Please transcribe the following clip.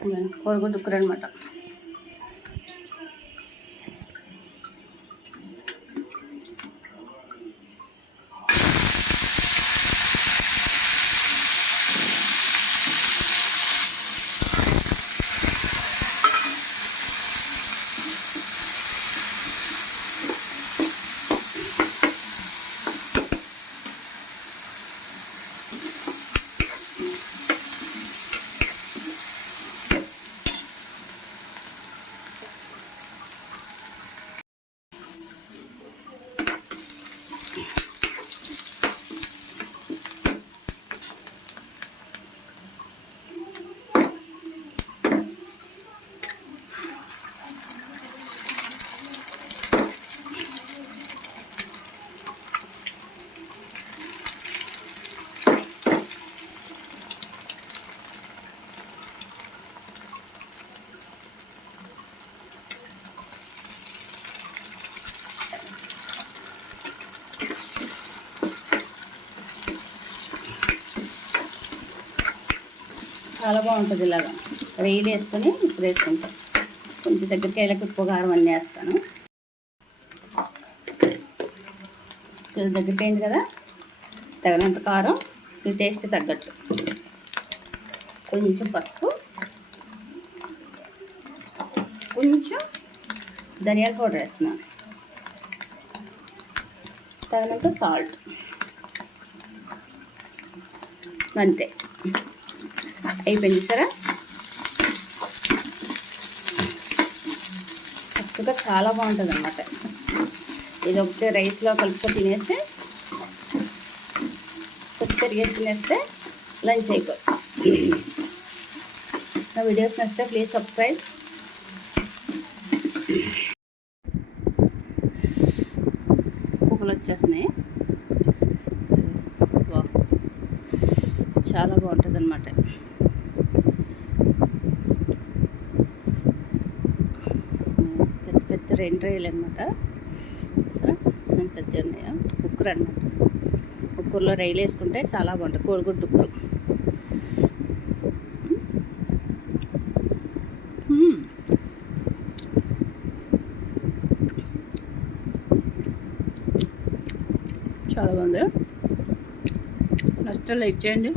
కోడిగుడ్డు కూర అనమాట చాలా బాగుంటుంది ఇలాగా. రైలు వేసుకొని ఇప్పుడు వేసుకుంటాం. కొంచెం దగ్గరికి వెళ్ళక ఉప్పు కారం అన్నీ వేస్తాను. కొంచెం దగ్గరికి అయింది కదా? తగినంత కారం ఈ టేస్ట్ తగ్గట్టు. కొంచెం పసుపు కొంచెం ధనియాల పౌడర్ వేస్తున్నాను. తగినంత సాల్ట్. అంతే. అయిపోయింది సరే చక్కగా చాలా బాగుంటుంది అన్నమాట ఇది ఒకటి రైస్లో కలుపుకొని తినేసి కొంచెం తినేస్తే లంచ్ అయిపోయి నా వీడియోస్ నచ్చితే ప్లీజ్ సబ్స్క్రైబ్. కుక్కలు వచ్చేస్తున్నాయి. చాలా బాగుంటుంది అన్నమాట పెద్ద పెద్ద రెండు రైలు అనమాట సరే పెద్ద ఉన్నాయా? కుక్కర్ అనమాట కుక్కర్లో రైలు వేసుకుంటే చాలా బాగుంటుంది. కోడిగుడ్డు కుక్కరు చాలా బాగుంది. నష్టం లైక్ చేయండి.